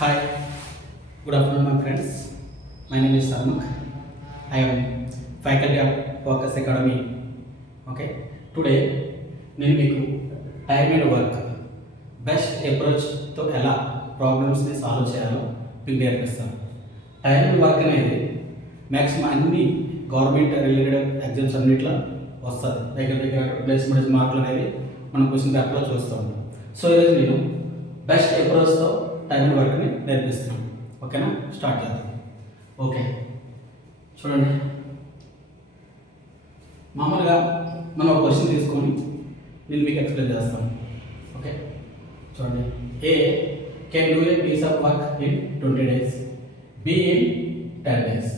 Hi, good afternoon, my friends. My name is Sarmak. I am faculty of Focus Academy. Okay, today నేను మీకు time and work best అప్రోచ్తో ఎలా ప్రాబ్లమ్స్ని solve చేయాలో మీకు నేర్పిస్తాను. Time and work అనేది maximum అన్ని గవర్నమెంట్ రిలేటెడ్ ఎగ్జామ్స్ అన్నింటిలో వస్తుంది. దగ్గర ప్లేస్మెంట్ మార్కులు అనేవి మనం క్వశ్చన్ పేపర్లో చూస్తాము. సో ఈరోజు నేను బెస్ట్ అప్రోచ్తో టైమ్ అండ్ వర్క్ని నేర్పిస్తున్నాను. ఓకేనా, స్టార్ట్ చేద్దాం. ఓకే, చూడండి, మామూలుగా మనం ఒక క్వశ్చన్ తీసుకొని నేను మీకు ఎక్స్ప్లెయిన్ చేస్తాను. ఓకే, చూడండి. A can do a piece of work in 20 days, B in 10 days.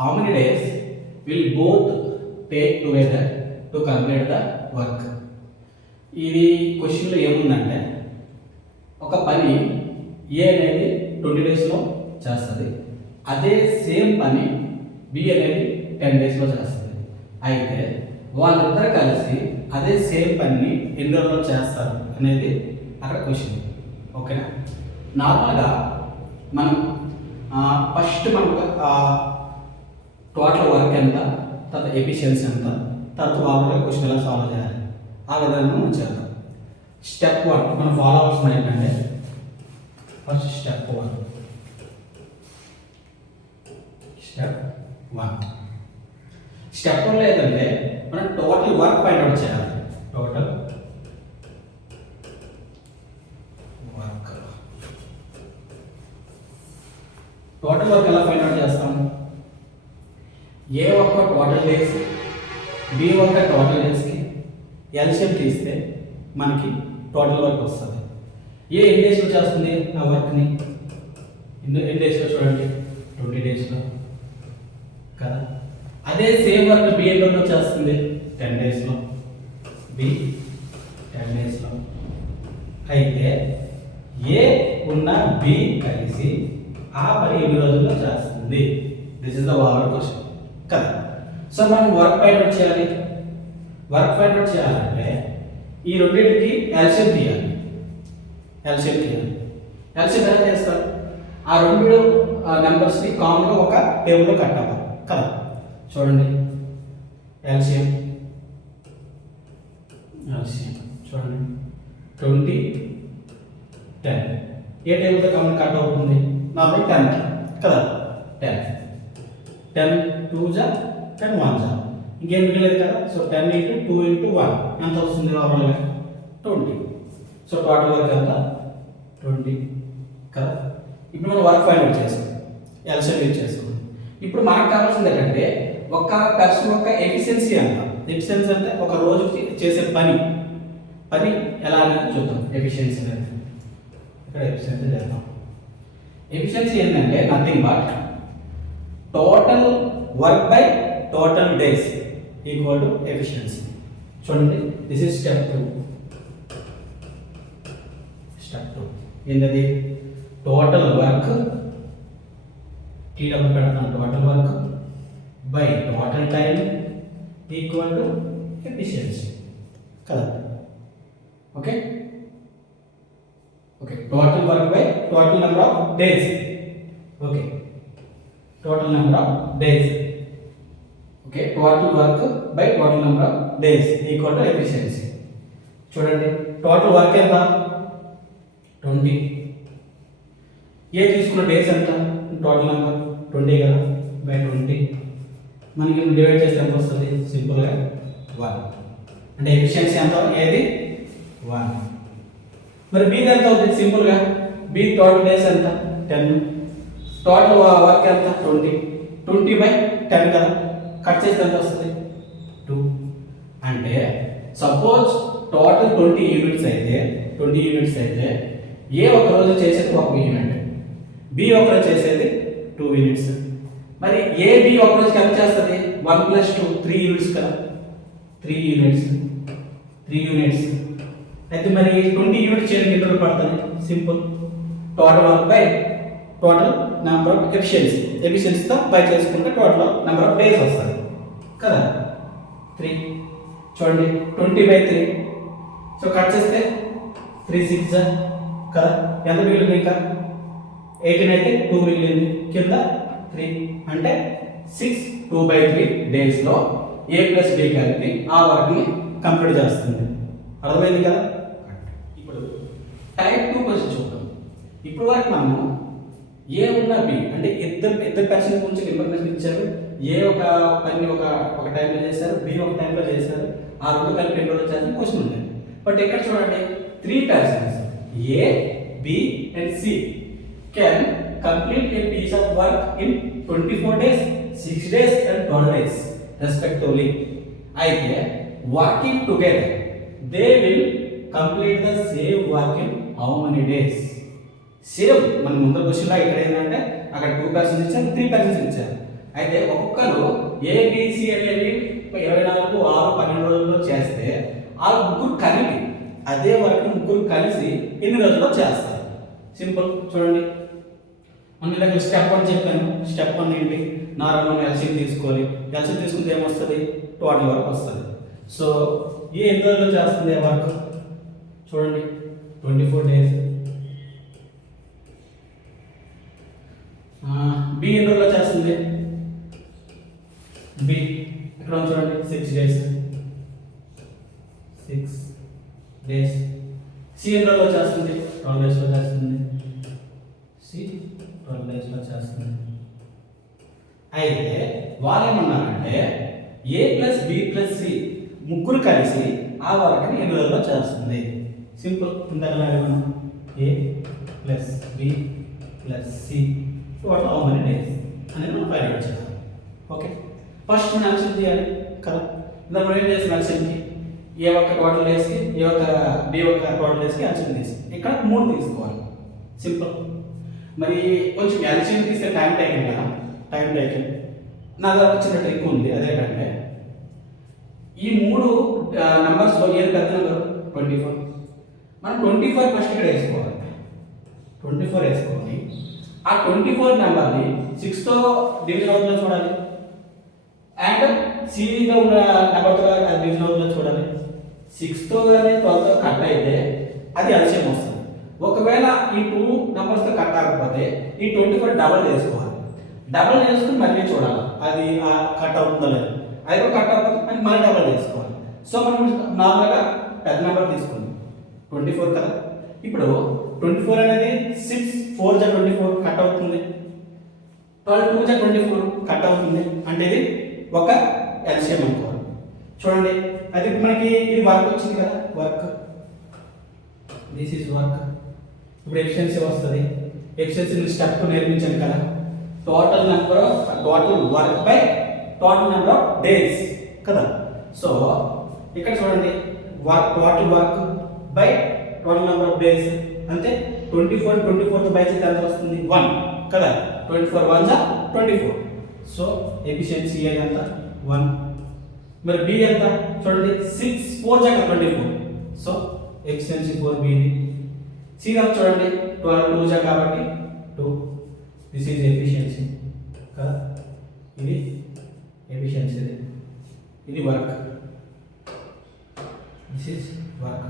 How many days will both take together to complete the work? ఇది క్వశ్చన్లో ఏముందంటే, ఒక పని ఏ అనేది 20 daysలో చేస్తుంది, అదే సేమ్ పని బి అనేది 10 daysలో చేస్తుంది. అయితే వాళ్ళిద్దరు కలిసి అదే సేమ్ పనిని ఎన్ని రోజుల్లో చేస్తారు అనేది అక్కడ క్వశ్చన్. ఓకేనా, నార్మల్గా మనం ఫస్ట్ మనకు టోటల్ వర్క్ ఎంత, తర్వాత ఎఫిషియన్సీ ఎంత, తర్వాత వాళ్ళ క్వశ్చన్ ఎలా సాల్వ్ చేయాలి, ఆ విధంగా మనం చేద్దాం. స్టెప్ 1 మనం ఫాలో అవ్వాల్సిన ఏంటంటే, ఫస్ట్ స్టెప్ 1 స్టెప్ 1 ఏంటంటే మనం టోటల్ వర్క్ ఫైండ్ అవుట్ చేయాలి. టోటల్ వర్క్ ఎలా ఫైండ్ అవుట్ చేస్తాం? ఏ ఒక్క టోటల్ డేస్, బి ఒక్క టోటల్ డేస్కి ఎల్సిఎం తీస్తే మనకి టోటల్ వర్క్ వస్తుంది. ఏ ఎన్ని డేస్లో చేస్తుంది ఆ వర్క్ని? ఎన్ని డేస్లో? చూడండి, 20 daysలో కదా. అదే సేమ్ వర్క్ బి ఎన్నో చేస్తుంది? 10 daysలో. బి 10 daysలో. అయితే ఏ ఉన్న బి కలిసి ఆ పని ఎన్ని రోజుల్లో చేస్తుంది? This is the overall question కదా. సో మనం వర్క్ ఫైండ్ అవుట్ చేయాలి. వర్క్ ఫైండ్ అవుట్ చేయాలంటే ఈ రెండింటికి ఎల్సిఎం తీయాలి. ఎల్సిఎం ఎలా చేస్తారు? ఆ రెండు నెంబర్స్ని కామన్గా ఒక టేబుల్లో కట్టాలి కదా. చూడండి, ఎల్సిఎం చూడండి, 20, 10 ఏ టేబుల్తో కామన్ కట్ అవుతుంది? నార్మల్ 10 కదా. 10 2 జా 10 1 జా, ఇంకేం మిగలేదు కదా. సో 10 × 2 × 1 ఎంత వస్తుంది? నార్మల్గా 20. సో టోటల్ వర్క్ ఎంత? 20 కదా. ఇప్పుడు మనం వర్క్ ఫైండ్ అవుట్ చేస్తాం, ఎల్సిఎం యూజ్ చేసుకుంటాం. ఇప్పుడు మనకు కావాల్సింది ఏంటంటే, ఒక పర్సన్ యొక్క ఎఫిషియన్సీ ఎంత. ఎఫిషియన్సీ అంటే ఒక రోజు చేసే పని ఎలా అనేది చూద్దాం. ఎఫిషియన్సీ అనేది ఇక్కడ ఎఫిషియన్సీ చేద్దాం. ఎఫిషియన్సీ ఏంటంటే nothing but total work by total days equal to efficiency. చూడండి, దిస్ ఇస్ స్టెప్ 2. ఏంటది? టోటల్ వర్క్, టీడబ్ల్యూ పెడతాం, total work by total time equal to efficiency కదా. Okay, total work by total number of days. Okay, total number of days. Okay, total work by total number of days equal to efficiency. చూడండి, total work ఎంత? 20. ఏ తీసుకున్న days ఎంత? Total number 20 కదా, by 20. మనకి divide చేస్తే ఎంత వస్తుంది? సింపుల్గా 1. అంటే ఎఫిషియన్సీ ఎంత? ఏది? 1. మరి బి ఎంత అవుతుంది? సింపుల్గా బి టోటల్ డేస్ ఎంత? 10. టోటల్ వర్క్ ఎంత? 20. 20 బై 10 కదా, కట్ చేస్తే ఎంత వస్తుంది? 2. అంటే సపోజ్ టోటల్ 20 యూనిట్స్ అయితే ఏ ఒక రోజు చేసేది 1 యూనిట్, బి ఒక రోజు చేసేది 2 యూనిట్స్. మరి ఏ బి ఒక రోజుకి ఎంత చేస్తుంది? 1 + 2 3 యూనిట్స్ కదా. 3 యూనిట్స్. అయితే మరి 20 యూనిట్స్ చేయడానికి ఎన్ని రోజులు పడుతుంది? Simple, total work by total number of ఎఫిషియన్సీతో బై చేసుకుంటే టోటల్ నెంబర్ ఆఫ్ డేస్ వస్తుంది కదా. 3. చూడండి, 20 బై 3. సో కట్ చేస్తే 3 6 కదా, ఎంత మిగిలింది? ఇంకా 18 అయితే 2 మిగిలింది, కింద 3 అంటే 6 2/3 డేస్లో A ప్లస్ B కలిపి ఆ వర్క్ని కంప్లీట్ చేస్తుంది. అర్థమైంది కదా. ఇప్పుడు టైప్ 2 క్వశ్చన్ చూద్దాం. ఇప్పుడు వరకు మనము ఏ ఉన్న బి అంటే ఇద్దరు పర్సన్ గురించి ఇన్ఫర్మేషన్ ఇచ్చారు. ఏ ఒక పని ఒక టైంలో చేశారు, బి ఒక టైంలో చేశారు, ఆ రెండు కలిపి ఎన్ని రోజులు చేస్తారు క్వశ్చన్ ఉంది. బట్ ఇక్కడ చూడండి 3 persons A B and C can complete a piece of work in 24 days, 6 days and 12 days respectively. అయితే working together they will complete the same work in how many days. Same మన ముందు క్వశ్చన్లో ఇక్కడ ఏంటంటే అక్కడ 2 persons ఇచ్చారు, 3 persons ఇచ్చారు. అయితే ఒక్కొక్కరు ఏబిసి అనేవి 24, 6, 12 రోజుల్లో చేస్తే ఆ ముగ్గురు కలిపి అదే వర్క్ ముగ్గురు కలిసి ఎన్ని రోజుల్లో చేస్తారు. సింపుల్ చూడండి. మనం ఇలా స్టెప్ 1 చెప్పాను. స్టెప్ 1 ఏంటి, నార్మల్ ఎల్సీఎం తీసుకోవాలి. ఎల్సీఎం తీసుకుంటే ఏమొస్తుంది, టోటల్ వర్క్ వస్తుంది. సో ఏ ఎన్ని రోజుల్లో చేస్తుంది ఆ వర్క్ చూడండి, 24 days. బి ఎన్ని రోజుల్లో చేస్తుంది, బి ఇక్కడ చూడండి 6 days, 6 days. సి ఎన్ని రోజుల్లో చేస్తుంది, 12 days లో చేస్తుంది. సి 12 days లో చేస్తుంది. అయితే వాళ్ళు ఏమన్నారంటే A plus B plus C ముగ్గురు కలిసి ఆ వర్క్ని ఎన్ని రోజుల్లో చేస్తుంది. సింపుల్. ఇందాక A plus B plus C total how many days అనేది మనం ఫైండ్ అవుట్ చేయాలి. ఓకే, ఫస్ట్ మనం యాక్షన్ చేయాలి కదా. ఇందాక మనం ఏం చేస్తాం, యాక్షన్కి ఏ ఒక్క టోటల్ డేస్కి ఏ ఒక్క బి ఒక్క టోటల్ డేస్కి యాక్షన్ తీసి ఇక్కడ 3 తీసుకోవాలి. సింపుల్. మరి కొంచెం యాక్షన్ తీస్తే టైం టేకింగ్ కదా, టైం టేకింగ్. నా దగ్గర చిన్న ట్రిక్ ఉంది. అదేంటంటే ఈ 3 నెంబర్స్లో ఏది పెద్ద నెంబర్ 24. మనం 24 ఫస్ట్ ఇక్కడ వేసుకోవాలి. 24 వేసుకోవాలి. ఆ 24 నెంబర్ని 6తో డివిజన్ అవుతుందో చూడాలి, అండ్ సిలో ఉన్న నెంబర్తో డివిజన్ అవుతుందో చూడాలి. 6తో కానీ 12తో కట్ అయితే అది ఎల్సిఎం వస్తుంది. ఒకవేళ ఈ 2 నెంబర్స్తో కట్ అవ్వకపోతే ఈ 24 డబల్ చేసుకోవాలి. డబల్ చేసుకుని మళ్ళీ చూడాలి అది కట్ అవుతుందో లేదు. అది కూడా కట్ అవ్వకపోతే అది మళ్ళీ డబల్ చేసుకోవాలి. సో మనం నార్మల్గా పెద్ద నెంబర్ తీసుకుందాం, 24 కదా. ఇప్పుడు 24 అనేది 6 4 జా 24 కట్ అవుతుంది, 12 2 జా 24 కట్ అవుతుంది. అంటే ఇది ఒక ఎల్సిఎం అనుకోవాలి. చూడండి, అది మనకి ఇది వర్క్ వచ్చింది కదా, వర్క్, దిస్ ఈజ్ వర్క్. ఇప్పుడు ఎఫిషియన్సీ వస్తుంది. ఎఫిషియన్సీ స్టెప్ 2 నేర్పించాను కదా, total work by total number of days కదా. సో ఇక్కడ చూడండి, total work by total number of days అంటే 24తో బై చేస్తే ఎంత వస్తుంది, 1 కదా. 24 1 జా 24. సో ఎఫిషియన్సీ ఎంత 1. మరి బి ఎంత చూడండి, 6 4 జా 24. So efficiency 4 B. సి చూడండి, 12 2 జా కాబట్టి 2. దిస్ ఈజ్ ఎఫిషియన్సీ కదా. ఇది ఎఫిషియన్సీ, ఇది వర్క్, దిస్ ఈజ్ వర్క్.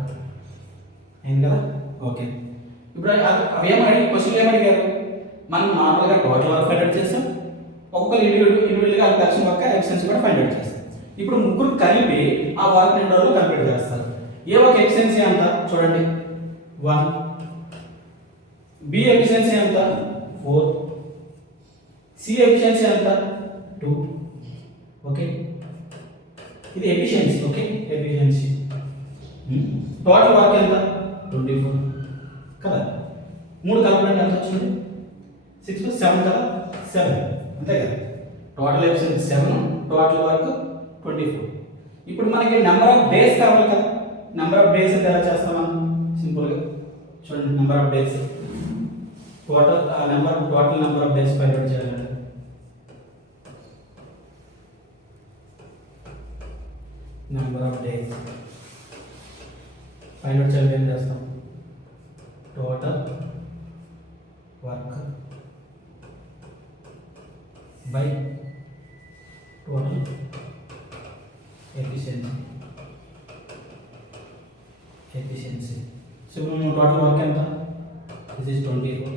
అయింది కదా. ఓకే, ఇప్పుడు అవి ఏమడిగి క్వశ్చన్ ఏమడిగారు, మనం నార్మల్గా టోటల్ వర్క్ ఫైండ్ అవుట్ చేస్తాం, ఒక్కొక్కరు ఇండివిజువల్గా ఆ పర్సన్ యొక్క ఎఫిషియన్సీ కూడా ఫైండ్ అవుట్ చేస్తాం. ఇప్పుడు ముగ్గురు కలిపి ఆ వర్క్ 2 రోజులు కంప్లీట్ చేస్తారు. ఏ ఒక ఎఫిషియన్సీ అంత చూడండి 1, బి ఎఫిషియన్సీ ఎంత 4, సి ఎఫిషియన్సీ ఎంత 2. ఓకే, ఇది efficiency. Okay, efficiency. Total work ఎంత 24 కదా. 3 కలపడానికి ఎంత వచ్చింది, 6 + 7 కదా, 7 అంతే కదా. Total efficiency 7, total work 24. ఇప్పుడు మనకి నెంబర్ ఆఫ్ డేస్ కావాలి కదా. నెంబర్ ఆఫ్ డేస్ అంటే ఎలా చేస్తాం మనం, సింపుల్గా చూడండి. Number of days total number of days find out చేయాలంటే number of days find out చేయాలి. ఏం చేస్తాం, total work by total efficiency. So total work ఎంత, దిస్ ఈజ్ 24.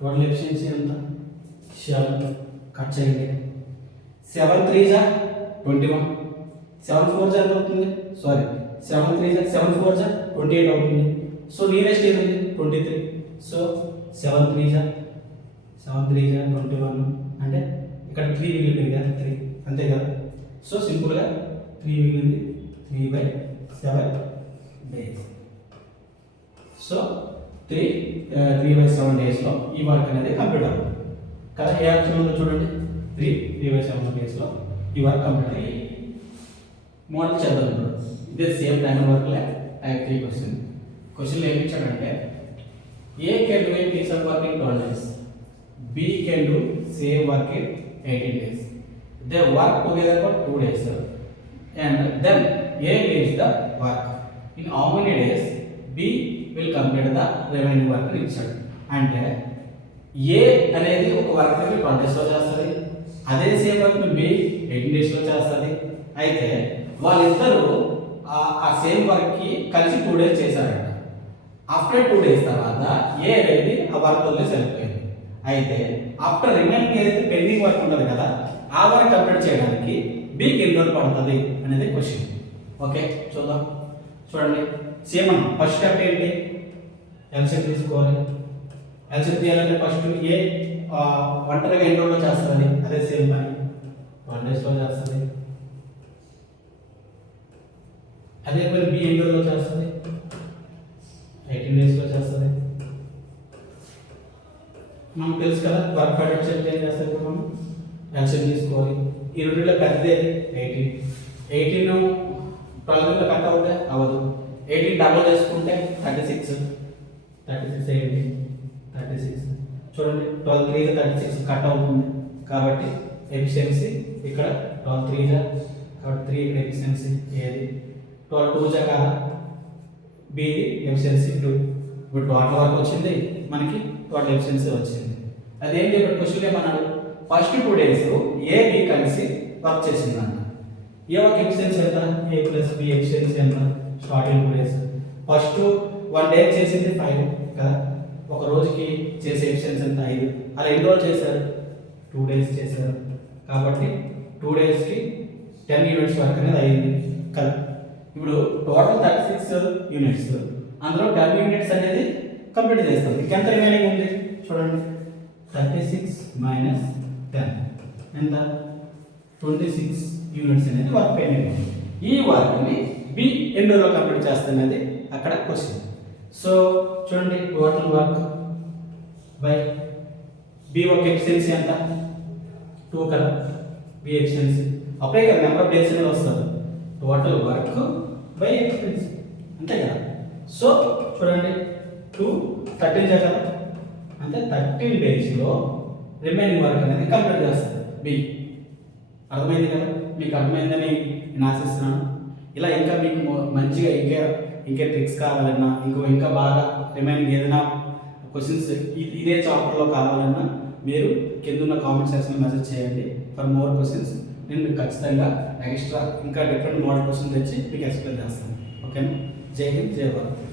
టోటల్ ఎఫిషియన్సీ ఎంత 7 కట్ చేయండి 7 3 జా 21 7 4 జా ఎంత అవుతుంది సారీ 7 3 జా 7 4 జా 28 అవుతుంది సో నియరెస్ట్ ఏది ఉంది 23 సో 7 3 జా 21 అంటే ఇక్కడ 3 మిగిలింది కదా 3 అంతే కదా సో సింపుల్గా 3 మిగిలింది 3/7 డేస్ సో 3/7 డేస్లో ఈ వర్క్ అనేది కంప్లీట్ అవుతుంది కదా ఏ ఆప్షన్ ఉందో చూడండి 3/7 డేస్లో ఈ వర్క్ కంప్లీట్ అయ్యి మోడల్ చేద్దాం ఇప్పుడు ఇదే సేమ్ టైం వర్క్లే టైప్ 3 క్వశ్చన్లు ఏమి ఇచ్చాడంటే A can do a piece of work in 12 days B can do same work in 18 days they work together for 2 days and then A leaves the work in how many days B will complete the remaining work అని ఇచ్చాడు అంటే ఏ అనేది ఒక work ని 12 days లో చేస్తుంది అదే same work ని B 18 days లో చేస్తుంది అయితే వాళ్ళిద్దరూ ఆ సేమ్ వర్క్ కి కలిసి 2 days చేశారంట ఆఫ్టర్ 2 days తర్వాత ఏ అనేది ఆ వర్క్ వదిలేసి వెళ్ళిపోయింది అయితే ఆఫ్టర్ రిమైనింగ్ ఏదైతే పెండింగ్ వర్క్ ఉంటుంది కదా ఆ వర్క్ కంప్లీట్ చేయడానికి బికి ఎన్ని రోజులు పడుతుంది అనేది క్వశ్చన్ ఓకే చూద్దాం చూడండి సేమ్ అన్న ఫస్ట్ స్టెప్ ఏంటి ఎల్సిఎం తీసుకోవాలి ఎల్సిఎం తీయాలంటే ఫస్ట్ ఏ ఒంటరిగా ఎన్ని రోజుల్లో చేస్తుంది అదే సేమ్ పని 1 daysలో చేస్తుంది అదే పని బి ఎన్ని రోజుల్లో చేస్తుంది 18 daysలో చేస్తుంది మనకు తెలుసు కదా వర్క్ ప్యాటర్న్ చెక్ ఏం చేస్తాం ఇప్పుడు మనం ఎల్సిఎం తీసుకోవాలి ఈ రెండులో పెద్దది 18 12 కట్ అవుతే అవ్వదు 18 డబుల్ చేసుకుంటే 36 ఏంటి 36 చూడండి 12 3 36 కట్ అవుతుంది కాబట్టి ఎఫిషియన్సీ ఇక్కడ 12 3 కాబట్టి 3 ఇక్కడ ఎఫిషియన్సీ ఏది 12 2 కదా బి ఎఫిషియన్సీ 2 ఇప్పుడు టోటల్ వర్క్ వచ్చింది మనకి టోటల్ ఎఫిషియన్సీ వచ్చింది అదేం చెప్పాడు క్వశ్చన్ ఏమన్నాడు ఫస్ట్ 2 days ఏ బి కలిసి వర్క్ చేసిందంట ఏ వర్క్ ఎఫిషియన్సీ ఎంత ఏ ప్లస్ బి ఎఫిషియన్సీ ఎంత స్టార్టింగ్ 2 days ఫస్ట్ 1 day చేసింది 5 కదా ఒక రోజుకి చేసే ఎఫిషియన్సీ ఎంత 5 అలా ఎన్ని రోజులు చేశారు 2 days చేశారు కాబట్టి 2 daysకి 10 యూనిట్స్ వర్క్ అనేది అయింది కదా ఇప్పుడు టోటల్ 36 యూనిట్స్ అందులో 10 యూనిట్స్ అనేది కంప్లీట్ చేస్తాం ఇంకెంత రిమైనింగ్ ఉంది చూడండి 36 మైనస్ 10 ఎంత 26 యూనిట్స్ అనేది వర్క్ పెండింగ్ ఉంది ఈ వర్క్ని బి ఎన్ని రోజుల్లో కంప్లీట్ చేస్తున్నది అక్కడ క్వశ్చన్ సో చూడండి total work by B work efficiency ఎంత 2 కదా బి ఎఫిషియన్సీ అప్పుడే కదా నెంబర్ ఆఫ్ డేస్ అనేది వస్తుంది టోటల్ వర్క్ బై ఎఫిషియన్సీ అంతే కదా సో చూడండి 2 13 కదా అంటే 13 డేస్లో రిమైనింగ్ వర్క్ అనేది కంప్లీట్ చేస్తుంది బి అర్థమైంది కదా మీకు అర్థమైందని నేను ఆశిస్తున్నాను ఇలా ఇంకా మీకు మంచిగా ఇంకా ట్రిక్స్ కావాలన్నా ఇంకా బాగా రిమైనింగ్ ఏదైనా క్వశ్చన్స్ ఇదే చాప్టర్లో కావాలన్నా మీరు కింద ఉన్న కామెంట్ సెక్షన్లో మెసేజ్ చేయండి ఫర్ మోర్ క్వశ్చన్స్ నేను మీకు ఖచ్చితంగా ఎక్స్ట్రా ఇంకా డిఫరెంట్ మోడల్ క్వశ్చన్ తెచ్చి మీకు ఎక్స్ప్లెయిన్ చేస్తాను ఓకేనా జై హింద్ జై భారత్